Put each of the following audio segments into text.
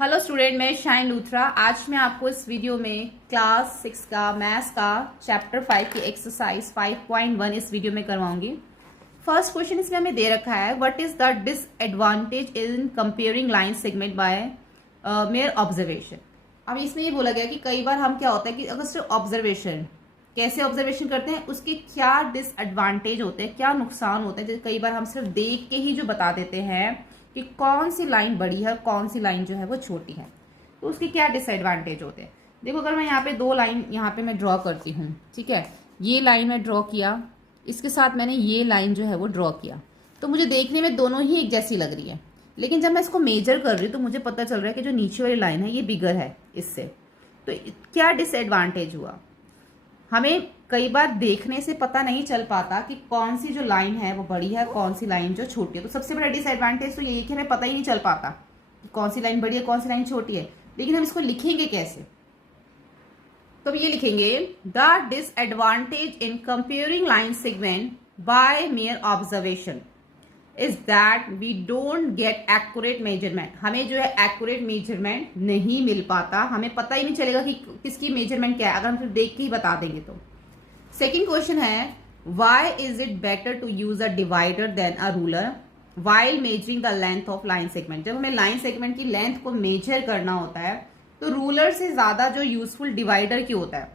Hello student, मैं shine Luthra. आज मैं आपको इस वीडियो में क्लास 6 का मैथ्स का चैप्टर 5 की एक्सरसाइज 5.1 इस वीडियो में करवाऊंगी। फर्स्ट क्वेश्चन इसमें हमें दे रखा है, what is the disadvantage in comparing line segment by mere observation. अब इसमें ये बोला गया कि कई बार हम क्या होता है कि अगर सिर्फ ऑब्जर्वेशन, कैसे ऑब्जर्वेशन करते हैं उसके क्या डिसएडवांटेज होते हैं, क्या नुकसान होते हैं। जैसे कई बार हम सिर्फ देख के ही जो बता देते हैं कि कौन सी लाइन बड़ी है, कौन सी लाइन जो है वो छोटी है, तो उसके क्या डिसएडवांटेज होते हैं। देखो, अगर मैं यहाँ पे दो लाइन यहाँ पे मैं ड्रॉ करती हूँ, ठीक है, ये लाइन मैं ड्रॉ किया, इसके साथ मैंने ये लाइन जो है वो ड्रॉ किया, तो मुझे देखने में दोनों ही एक जैसी लग रही है। लेकिन जब मैं इसको मेजर कर रही हूँ तो मुझे पता चल रहा है कि जो नीचे वाली लाइन है ये बिगर है इससे। तो क्या डिसएडवांटेज हुआ, हमें कई बार देखने से पता नहीं चल पाता कि कौन सी जो लाइन है वो बड़ी है, कौन सी लाइन जो छोटी है। तो सबसे बड़ा डिसएडवांटेज तो यही है कि हमें पता ही नहीं चल पाता कि कौन सी लाइन बड़ी है, कौन सी लाइन छोटी है। लेकिन हम इसको लिखेंगे कैसे, तो ये लिखेंगे, the disadvantage in comparing line segment by mere observation is that we don't get accurate measurement. हमें जो है एक्यूरेट मेजरमेंट नहीं मिल पाता, हमें पता ही नहीं चलेगा कि किसकी मेजरमेंट क्या है अगर हम सिर्फ देख के ही बता देंगे तो। सेकेंड क्वेश्चन है, why is it better to use a divider than a ruler while measuring the length of line segment. जब हमें लाइन सेगमेंट की लेंथ को मेजर करना होता है तो रूलर से ज्यादा जो यूजफुल डिवाइडर क्यों होता है,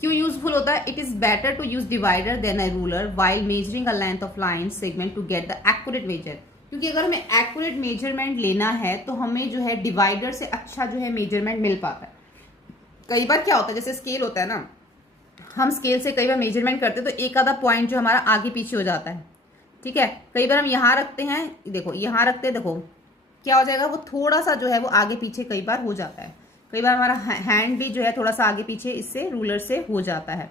क्यों यूजफुल होता है। It is better to use divider than a ruler while measuring a length of line segment to get the accurate measure. क्योंकि अगर हमें एक्यूरेट मेजरमेंट लेना है तो हमें जो है डिवाइडर से अच्छा जो है मेजरमेंट मिल पाता है। कई बार क्या होता है, जैसे स्केल होता है ना, हम स्केल से कई बार मेजरमेंट करते हैं तो एक आधा पॉइंट जो हमारा आगे पीछे हो जाता है, ठीक है। कई बार हम यहाँ रखते हैं, देखो यहाँ रखते हैं, देखो क्या हो जाएगा, वो थोड़ा सा जो है वो आगे पीछे कई बार हो जाता है। कई बार हमारा हैंड भी जो है थोड़ा सा आगे पीछे इससे रूलर से हो जाता है।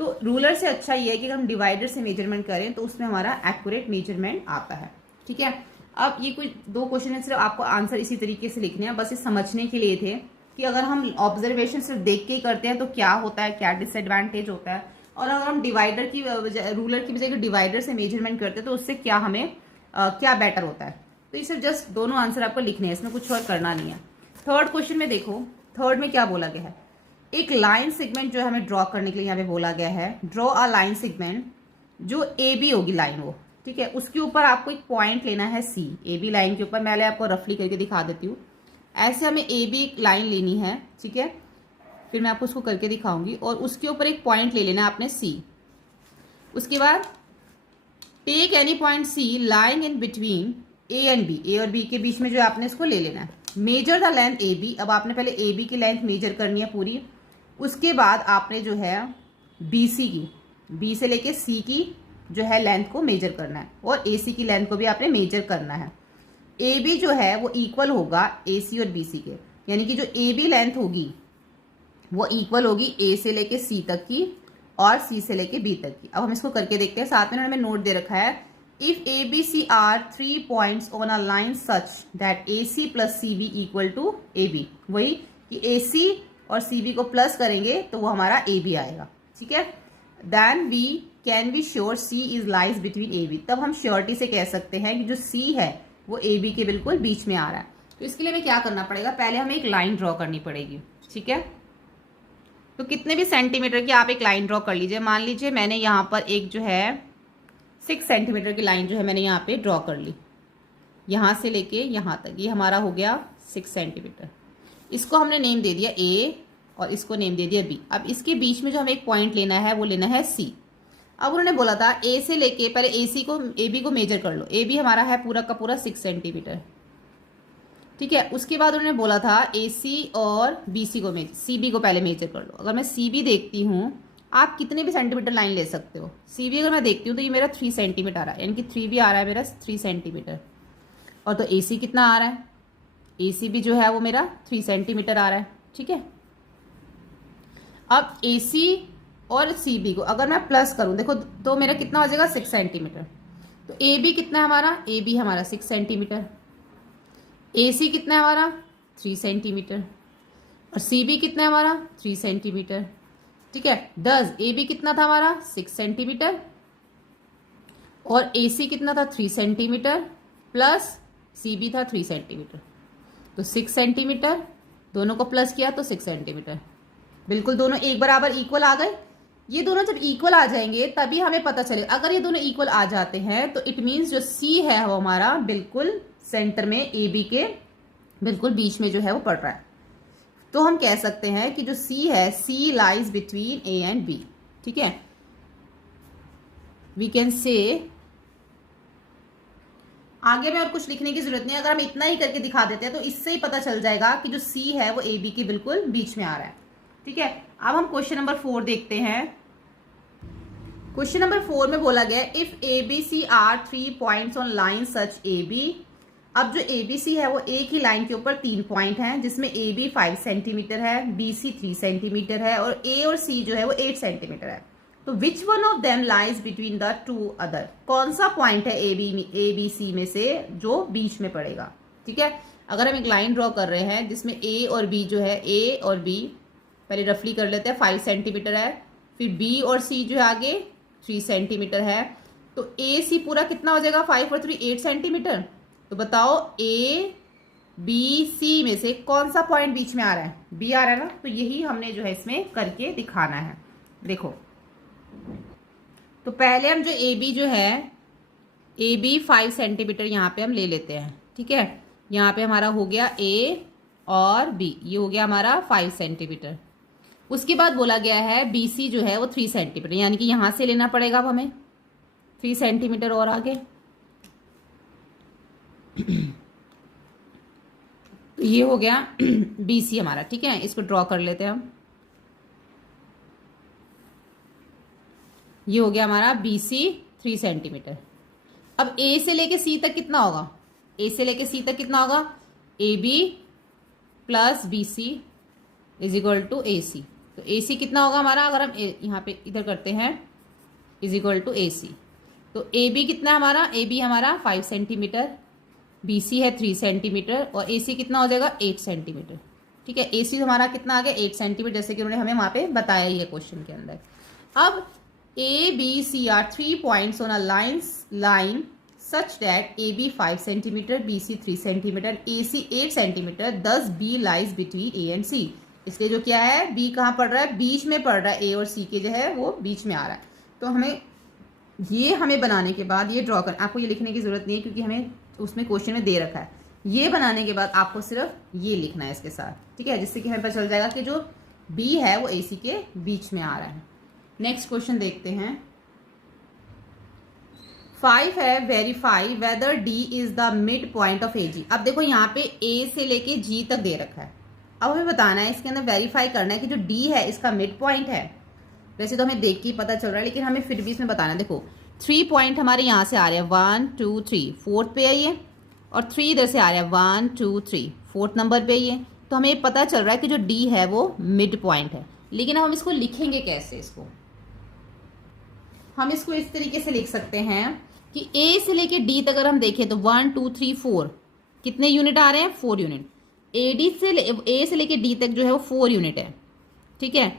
तो रूलर से अच्छा ये है कि हम डिवाइडर से मेजरमेंट करें तो उसमें हमारा एक्यूरेट मेजरमेंट आता है, ठीक है। अब ये कुछ दो क्वेश्चन है, सिर्फ आपको आंसर इसी तरीके से लिखने हैं, बस ये समझने के लिए थे कि अगर हम ऑब्जर्वेशन सिर्फ देख के ही करते हैं तो क्या होता है, क्या डिसएडवांटेज होता है, और अगर हम डिवाइडर की रूलर की बजाय डिवाइडर से मेजरमेंट करते हैं तो उससे क्या हमें क्या बेटर होता है। तो ये सिर्फ जस्ट दोनों आंसर आपको लिखने हैं, इसमें कुछ और करना नहीं है। थर्ड क्वेश्चन में देखो, थर्ड में क्या बोला गया है, एक लाइन सेगमेंट जो है हमें ड्रॉ करने के लिए यहाँ पे बोला गया है, ड्रॉ अ लाइन सेगमेंट जो ए बी होगी लाइन वो, ठीक है, उसके ऊपर आपको एक पॉइंट लेना है सी। ए बी लाइन के ऊपर मैं आपको रफली करके दिखा देती हूँ। ऐसे हमें ए बी लाइन लेनी है, ठीक है, फिर मैं आपको उसको करके दिखाऊंगी, और उसके ऊपर एक पॉइंट ले लेना है आपने सी। उसके बाद take any point C lying in between A and B, A और बी के बीच में जो आपने इसको ले लेना है। Measure the length A B, अब आपने पहले ए बी की लेंथ मेजर करनी है पूरी, उसके बाद आपने जो है बी सी की, बी से लेके सी की जो है लेंथ को मेजर करना है, और ए सी की लेंथ को भी आपने मेजर करना है। ए बी जो है वो इक्वल होगा ए सी और बी सी के, यानी कि जो ए बी लेंथ होगी वो इक्वल होगी ए से लेके सी तक की और सी से लेके बी तक की। अब हम इसको करके देखते हैं, साथ में उन्होंने नोट दे रखा है, if A B C are 3 points on a line such that A C plus C B equal to A B, वही कि ए सी और सी बी को प्लस करेंगे तो वो हमारा ए बी आएगा, ठीक है। Then we can be sure C is lies between A B, तब हम श्योरिटी से कह सकते हैं कि जो सी है वो ए बी के बिल्कुल बीच में आ रहा है। तो इसके लिए हमें क्या करना पड़ेगा, पहले हमें एक लाइन ड्रॉ करनी पड़ेगी, ठीक है। तो कितने भी सेंटीमीटर की आप एक लाइन ड्रॉ कर लीजिए। मान लीजिए मैंने यहाँ पर एक जो है 6 सेंटीमीटर की लाइन जो है मैंने यहाँ पे ड्रॉ कर ली, यहाँ से लेके यहाँ तक, ये हमारा हो गया 6 सेंटीमीटर। इसको हमने नेम दे दिया ए और इसको नेम दे दिया बी। अब इसके बीच में जो हमें एक पॉइंट लेना है वो लेना है सी। अब उन्होंने बोला था ए से लेके पहले ए सी को, ए बी को मेजर कर लो। ए बी हमारा है पूरा का पूरा 6 सेंटीमीटर, ठीक है। उसके बाद उन्होंने बोला था ए सी और बी सी को मेजर, सी बी को पहले मेजर कर लो। अगर मैं सी बी देखती हूँ, आप कितने भी सेंटीमीटर लाइन ले सकते हो, सी बी अगर मैं देखती हूँ तो ये मेरा 3 सेंटीमीटर आ रहा है, यानी कि 3 भी आ रहा है मेरा 3 सेंटीमीटर। और तो ए सी कितना आ रहा है, ए सी भी जो है वो मेरा 3 सेंटीमीटर आ रहा है, ठीक है। अब ए सी और सी बी को अगर मैं प्लस करूं, देखो तो मेरा कितना हो जाएगा 6 सेंटीमीटर। तो ए बी कितना है हमारा, ए बी हमारा 6 सेंटीमीटर, ए सी कितना है हमारा 3 सेंटीमीटर, और सी बी कितना है हमारा 3 सेंटीमीटर, ठीक है। दस ए बी कितना था हमारा 6 सेंटीमीटर, और ए सी कितना था 3 सेंटीमीटर, प्लस सी बी था 3 सेंटीमीटर। तो 6 सेंटीमीटर, दोनों को प्लस किया तो 6 सेंटीमीटर। बिल्कुल दोनों एक बराबर इक्वल आ गए। ये दोनों जब इक्वल आ जाएंगे तभी हमें पता चले, अगर ये दोनों इक्वल आ जाते हैं तो इट मीन्स जो सी है वो हमारा बिल्कुल सेंटर में ए बी के बिल्कुल बीच में जो है वो पड़ रहा है। तो हम कह सकते हैं कि जो सी है, C lies between A and B. ठीक है, वी कैन से, आगे में और कुछ लिखने की जरूरत नहीं है, अगर हम इतना ही करके दिखा देते हैं तो इससे ही पता चल जाएगा कि जो सी है वो ए बी के बिल्कुल बीच में आ रहा है। ठीक है, अब हम क्वेश्चन नंबर 4 देखते हैं। क्वेश्चन नंबर 4 में बोला गया if A B C are 3 points on line such A B. अब जो ए बी सी है वो एक ही लाइन के ऊपर 3 पॉइंट हैं, जिसमें ए बी 5 सेंटीमीटर है, बी सी 3 सेंटीमीटर है और ए और सी जो है वो 8 सेंटीमीटर है। तो which one of them lies between the two other, कौन सा पॉइंट है ए बी सी में से जो बीच में पड़ेगा। ठीक है, अगर हम एक लाइन ड्रॉ कर रहे हैं जिसमें ए और बी जो है, ए और बी पहले रफली कर लेते हैं, 5 सेंटीमीटर है, फिर बी और सी जो है आगे 3 सेंटीमीटर है, तो ए सी पूरा कितना हो जाएगा, 5 और 3 8 सेंटीमीटर। तो बताओ ए बी सी में से कौन सा पॉइंट बीच में आ रहा है, बी आ रहा है ना। तो यही हमने जो है इसमें करके दिखाना है। देखो, तो पहले हम जो ए बी जो है, ए बी 5 सेंटीमीटर यहाँ पे हम ले लेते हैं। ठीक है, यहाँ पे हमारा हो गया ए और बी, ये हो गया हमारा 5 सेंटीमीटर। उसके बाद बोला गया है बी सी जो है वो 3 सेंटीमीटर, यानी कि यहां से लेना पड़ेगा अब हमें 3 सेंटीमीटर और आगे। तो ये हो गया बी सी हमारा। ठीक है, इसको ड्रॉ कर लेते हैं हम। ये हो गया हमारा बी सी 3 सेंटीमीटर। अब ए से लेके सी तक कितना होगा, ए से लेके सी तक कितना होगा, A B plus B C is equal to A C. तो ए सी कितना होगा हमारा, अगर हम यहाँ पे इधर करते हैं, is equal to A C. तो ए बी कितना हमारा, ए बी हमारा 5 सेंटीमीटर, बी सी है 3 सेंटीमीटर और ए सी कितना हो जाएगा 8 सेंटीमीटर। ठीक है, ए सी हमारा कितना आ गया 8 सेंटीमीटर, जैसे कि उन्होंने हमें वहां पे बताया ही है क्वेश्चन के अंदर। अब A B C are 3 points on a line such that A B 5 centimetre, B C 3 centimetre, A C 8 centimetre, thus B lies between A and C. इसलिए जो क्या है, बी कहाँ पड़ रहा है, बीच में पड़ रहा है, ए और सी के जो है वो बीच में आ रहा है। तो हमें बनाने के बाद ये ड्रॉ कर, आपको ये लिखने की जरूरत नहीं है क्योंकि हमें उसमें क्वेश्चन में दे रखा है। ये बनाने के बाद आपको सिर्फ ये लिखना है इसके साथ। ठीक है, जिससे कि हमें पता चल जाएगा कि जो बी है वो ए सी के बीच में आ रहा है। नेक्स्ट क्वेश्चन देखते हैं। 5 है verify whether D is the mid point of A G. अब देखो यहाँ पे ए से लेके जी तक दे रखा है, अब हमें बताना है, इसके अंदर वेरीफाई करना है कि जो डी है इसका मिड पॉइंट है। वैसे तो हमें देख के पता चल रहा है, लेकिन हमें फिर भी इसमें बताना है। देखो 3 पॉइंट हमारे यहाँ से आ रहे हैं, 1 2 3, फोर्थ पे है ये, और 3 इधर से आ रहा है, 1 2 3, फोर्थ नंबर पे ये। तो हमें पता चल रहा है कि जो डी है वो मिड पॉइंट है। लेकिन अब हम इसको लिखेंगे कैसे, इसको हम इसको इस तरीके से लिख सकते हैं कि ए से लेके डी तक अगर हम देखें तो 1 2 3 4 कितने यूनिट आ रहे हैं, 4 यूनिट। ए से लेके डी तक जो है वो 4 यूनिट है। ठीक है,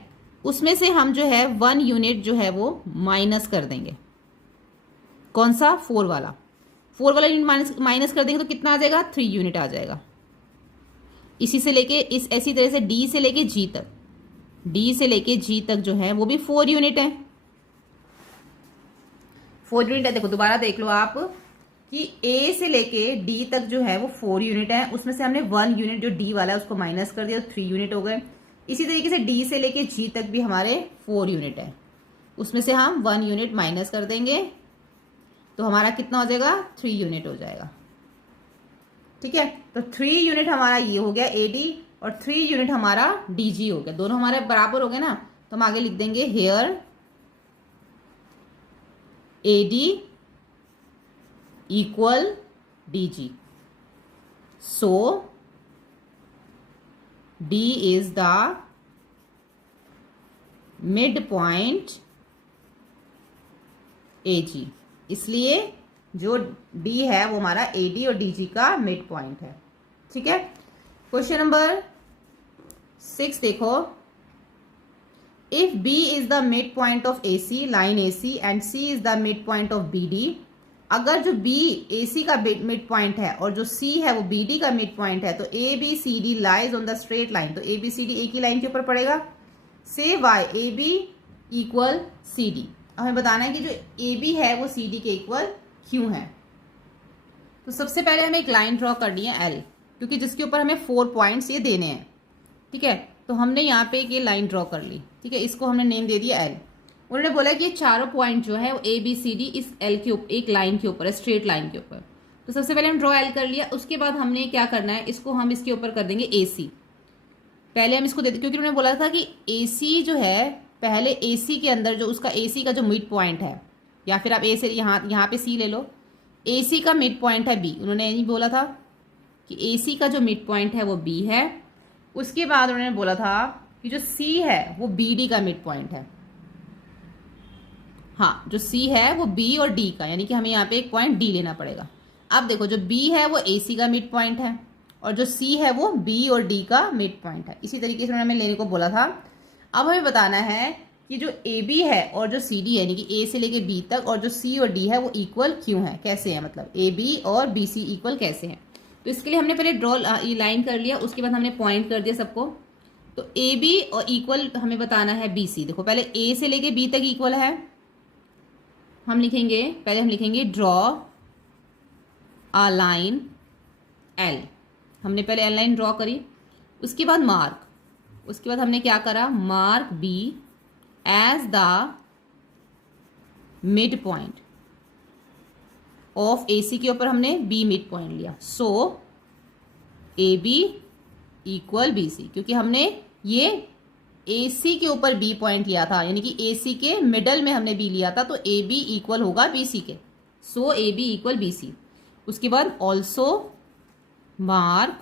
उसमें से हम जो है 1 यूनिट जो है वो माइनस कर देंगे। कौन सा, 4 वाला यूनिट माइनस कर देंगे तो कितना आ जाएगा, 3 यूनिट आ जाएगा। इसी से लेके ऐसी तरह से डी से लेके जी तक जो है वो भी 4 यूनिट है। 4 यूनिट है। देखो दोबारा देख लो आप कि ए से लेके डी तक जो है वो 4 यूनिट है, उसमें से हमने 1 यूनिट जो डी वाला है उसको माइनस कर दिया तो 3 यूनिट हो गए। इसी तरीके से डी से लेके जी तक भी हमारे 4 यूनिट है, उसमें से हम 1 यूनिट माइनस कर देंगे तो हमारा कितना हो जाएगा, 3 यूनिट हो जाएगा। ठीक है, तो 3 यूनिट हमारा ये हो गया ए डी और 3 यूनिट हमारा डी जी हो गया। दोनों हमारे बराबर हो गए ना, तो हम आगे लिख देंगे here A D equal dg. So D is the midpoint AG. इसलिए जो D है वो हमारा AD और DG का मिड पॉइंट है। ठीक है, क्वेश्चन नंबर 6 देखो। If B is the midpoint of AC, line AC, and C is the midpoint of BD, अगर जो बी ए सी का मिड पॉइंट है और जो सी है वो बी डी का मिड पॉइंट है, तो A B C D lies on the straight line, तो ए बी सी डी एक ही लाइन के ऊपर पड़ेगा। Say why A B equal C D. हमें बताना है कि जो ए बी है वो सी डी के इक्वल क्यों है। तो सबसे पहले हमें एक लाइन ड्रॉ करनी है एल, क्योंकि जिसके ऊपर हमें 4 पॉइंट्स ये देने हैं। ठीक है, तो हमने यहाँ पे एक ये लाइन ड्रॉ कर ली। ठीक है, इसको हमने नेम दे दिया एल। उन्होंने बोला कि ये चारों पॉइंट जो है वो ए बी सी डी इस एल के ऊपर, एक लाइन के ऊपर है, स्ट्रेट लाइन के ऊपर। तो सबसे पहले हम ड्रॉ एल कर लिया। उसके बाद हमने क्या करना है, इसको हम इसके ऊपर कर देंगे ए सी। पहले हम इसको देते, क्योंकि उन्होंने बोला था कि ए सी जो है, पहले ए सी के अंदर जो उसका ए सी का जो मिड पॉइंट है, या फिर आप ए से यहाँ पे सी ले लो, ए सी का मिड पॉइंट है बी। उन्होंने यही बोला था कि ए सी का जो मिड पॉइंट है वो बी है। उसके बाद उन्होंने बोला था कि जो सी है वो बी डी का मिड पॉइंट है। हाँ, जो सी है वो बी और डी का, यानी कि हमें यहाँ पे एक पॉइंट डी लेना पड़ेगा। अब देखो, जो बी है वो ए सी का मिड पॉइंट है और जो सी है वो बी और डी का मिड पॉइंट है। इसी तरीके से उन्होंने हमें लेने को बोला था। अब हमें बताना है कि जो ए बी है और जो सी डी है, यानी कि ए से लेके बी तक, और जो सी और डी है वो इक्वल क्यों है, कैसे है, मतलब ए बी और बी सी इक्वल कैसे हैं। तो इसके लिए हमने पहले ड्रॉ ये लाइन कर लिया। उसके बाद हमने पॉइंट कर दिया सबको। तो ए बी और इक्वल हमें बताना है बी सी। देखो, पहले ए से लेके बी तक इक्वल है, हम लिखेंगे, पहले हम लिखेंगे ड्रॉ अ लाइन एल। हमने पहले एल लाइन ड्रॉ करी। उसके बाद मार्क, उसके बाद हमने क्या करा, mark B as the mid point of A C के ऊपर हमने बी मिड पॉइंट लिया। So A B equal B C, क्योंकि हमने ये ए सी के ऊपर बी पॉइंट लिया था, यानी कि ए सी के मिडल में हमने बी लिया था, तो ए बी इक्वल होगा बी सी के। So A B equal B C. उसके बाद also mark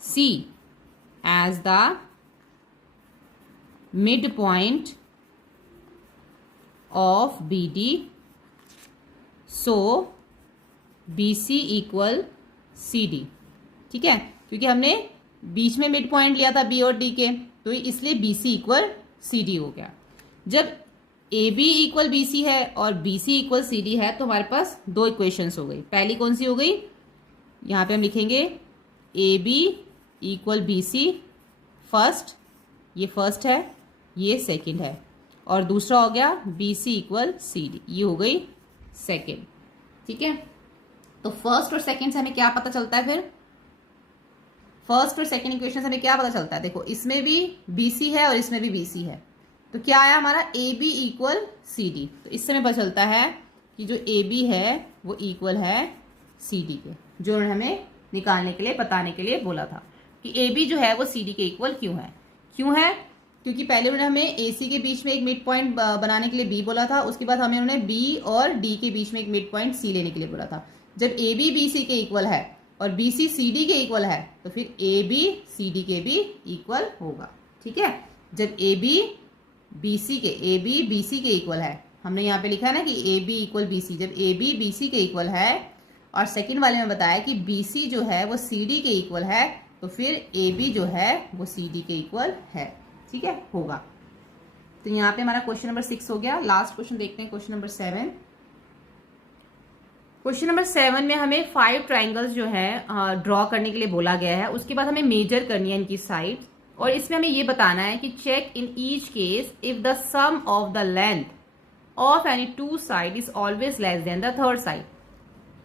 C as the mid point of B D, so B C equal C D. ठीक है, क्योंकि हमने बीच में मिड पॉइंट लिया था बी और डी के, तो इसलिए B C equal C D हो गया। जब A B equal B C है और B C equal C D है, तो हमारे पास दो इक्वेशंस हो गई। पहली कौन सी हो गई, यहाँ पे हम लिखेंगे A B equal B C, first, ये फर्स्ट है, ये सेकंड है, और दूसरा हो गया B C equal C D, ये हो गई सेकंड। ठीक है, तो फर्स्ट और सेकंड से हमें क्या पता चलता है, फिर फर्स्ट और सेकंड इक्वेशन से हमें क्या पता चलता है। देखो, इसमें भी बी सी है और इसमें भी बी सी है, तो क्या आया हमारा A B equal C D. तो इससे हमें पता चलता है कि जो ए बी है वो इक्वल है सी डी के, जो उन्होंने हमें निकालने के लिए, बताने के लिए बोला था कि ए बी जो है वो सी डी के इक्वल क्यों है। क्यों है, क्योंकि पहले उन्होंने हमें ए सी के बीच में एक मिड पॉइंट बनाने के लिए बी बोला था। उसके बाद हमें उन्होंने बी और डी के बीच में एक मिड पॉइंट सी लेने के लिए बोला था। जब ए बी बी सी के इक्वल है और बी सी सी डी के इक्वल है, तो फिर ए बी सी डी के भी इक्वल होगा। ठीक है, जब ए बी बी सी के, ए बी बी सी के इक्वल है, हमने यहाँ पे लिखा है ना कि A B equal B C, जब ए बी बी सी के इक्वल है और सेकंड वाले में बताया कि बी सी जो है वो सी डी के इक्वल है, तो फिर ए बी जो है वो सी डी के इक्वल है। ठीक है, होगा। तो यहाँ पे हमारा क्वेश्चन नंबर 6 हो गया। लास्ट क्वेश्चन देखते हैं, क्वेश्चन नंबर 7। क्वेश्चन नंबर 7 में हमें 5 ट्राइंगल्स जो है ड्रॉ करने के लिए बोला गया है। उसके बाद हमें मेजर करनी है इनकी साइड, और इसमें हमें ये बताना है कि check in each case if the sum of the length of any two side is always less than the third side.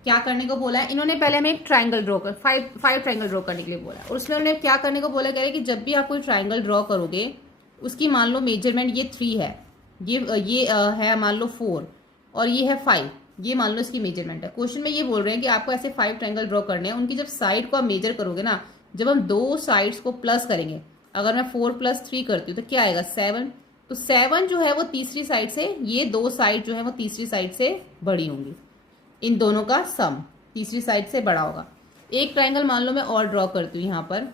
क्या करने को बोला है इन्होंने, पहले हमें एक ट्राइंगल ड्रॉ कर, फाइव ट्राइंगल ड्रॉ करने के लिए बोला है। और उसमें उन्होंने क्या करने को बोला, कह रहे कि जब भी आप कोई ट्राइंगल ड्रॉ करोगे, उसकी मान लो मेजरमेंट ये 3 है, ये है मान लो 4 और ये है 5, ये मान लो इसकी मेजरमेंट है। क्वेश्चन में ये बोल रहे हैं कि आपको ऐसे 5 ट्राइंगल ड्रॉ करने हैं। उनकी जब साइड को आप मेजर करोगे ना, जब हम दो साइड्स को प्लस करेंगे, अगर मैं 4 + 3 करती हूँ तो क्या आएगा 7। तो 7 जो है वो तीसरी साइड से, ये दो साइड जो है वो तीसरी साइड से बड़ी होंगी, इन दोनों का सम तीसरी साइड से बड़ा होगा। एक ट्राइंगल मान लो मैं और ड्रॉ करती हूँ यहाँ पर,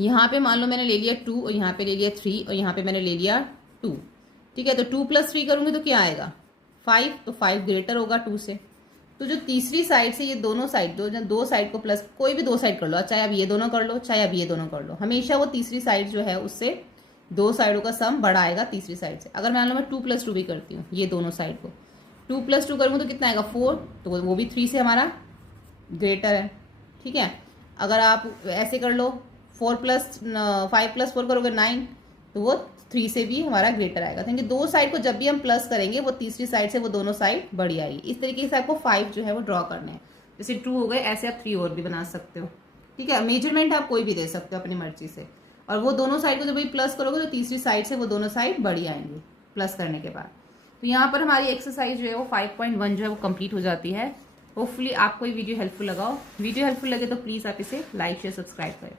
यहाँ पे मान लो मैंने ले लिया 2 और यहाँ पे ले लिया 3 और यहाँ पे मैंने ले लिया 2। ठीक है, तो 2 + 3 करूंगी तो क्या आएगा 5, तो 5 ग्रेटर होगा 2 से। तो जो तीसरी साइड से ये दोनों साइड, दो साइड को प्लस, कोई भी दो साइड कर लो, चाहे आप ये दोनों कर लो चाहे आप ये दोनों कर लो, हमेशा वो तीसरी साइड जो है उससे दो साइडों का सम बड़ा आएगा तीसरी साइड से। अगर मान लो मैं 2 + 2 भी करती हूँ ये दोनों साइड को, 2 + 2 करूँगा तो कितना आएगा 4, तो वो भी 3 से हमारा ग्रेटर है। ठीक है, अगर आप ऐसे कर लो 5 + 4 करोगे 9, तो वो 3 से भी हमारा ग्रेटर आएगा। क्योंकि दो साइड को जब भी हम प्लस करेंगे वो तीसरी साइड से वो दोनों साइड बड़ी आएगी। इस तरीके से आपको 5 जो है वो ड्रॉ करना है। जैसे 2 हो गए, ऐसे आप 3 और भी बना सकते हो। ठीक है, मेजरमेंट आप कोई भी दे सकते हो अपनी मर्जी से। और वो दोनों साइड को जब भी प्लस करोगे तो तीसरी साइड से वो दोनों साइड बड़ी आएंगी प्लस करने के बाद। तो यहाँ पर हमारी एक्सरसाइज जो है वो 5.1 जो है वो कंप्लीट हो जाती है। होपफुली आपको ये वीडियो हेल्पफुल लगा हो। वीडियो हेल्पफुल लगे तो प्लीज़ आप इसे लाइक शेयर सब्सक्राइब करें।